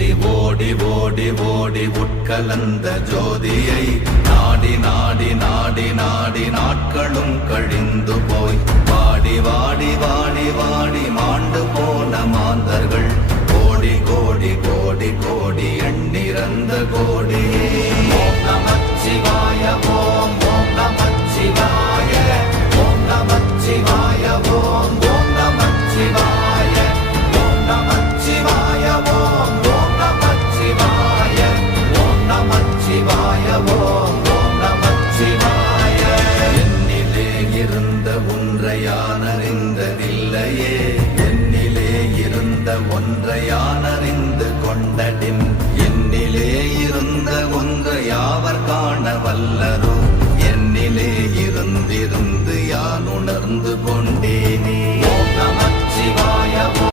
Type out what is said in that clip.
ஓடி ஓடி ஓடி உட்கலந்த ஜோதியை நாடி நாடி நாடி நாடி நாட்களும் கழிந்து போய் வாடி வாடி வாடி வாடி மாண்டு போன மாந்தர்கள் கோடி கோடி கோடி கோடி எண்ணிறந்த கோடி. ஓம் நமச்சிவாய ஓம் ஓம் நமச்சிவாய ஓம் நமச்சிவாய ஓம் ஓம் நமச்சிவாய ஓம் நமச்சிவாய ஓம் ஓம் நமச்சிவாய ஓம் நமச்சிவாய ஓம் ஓம் நமச்சிவாய. என்னிலே இருந்த ஒன்றை யான் அறிந்ததில்லையே, என்னிலே இருந்த ஒன்றை யான்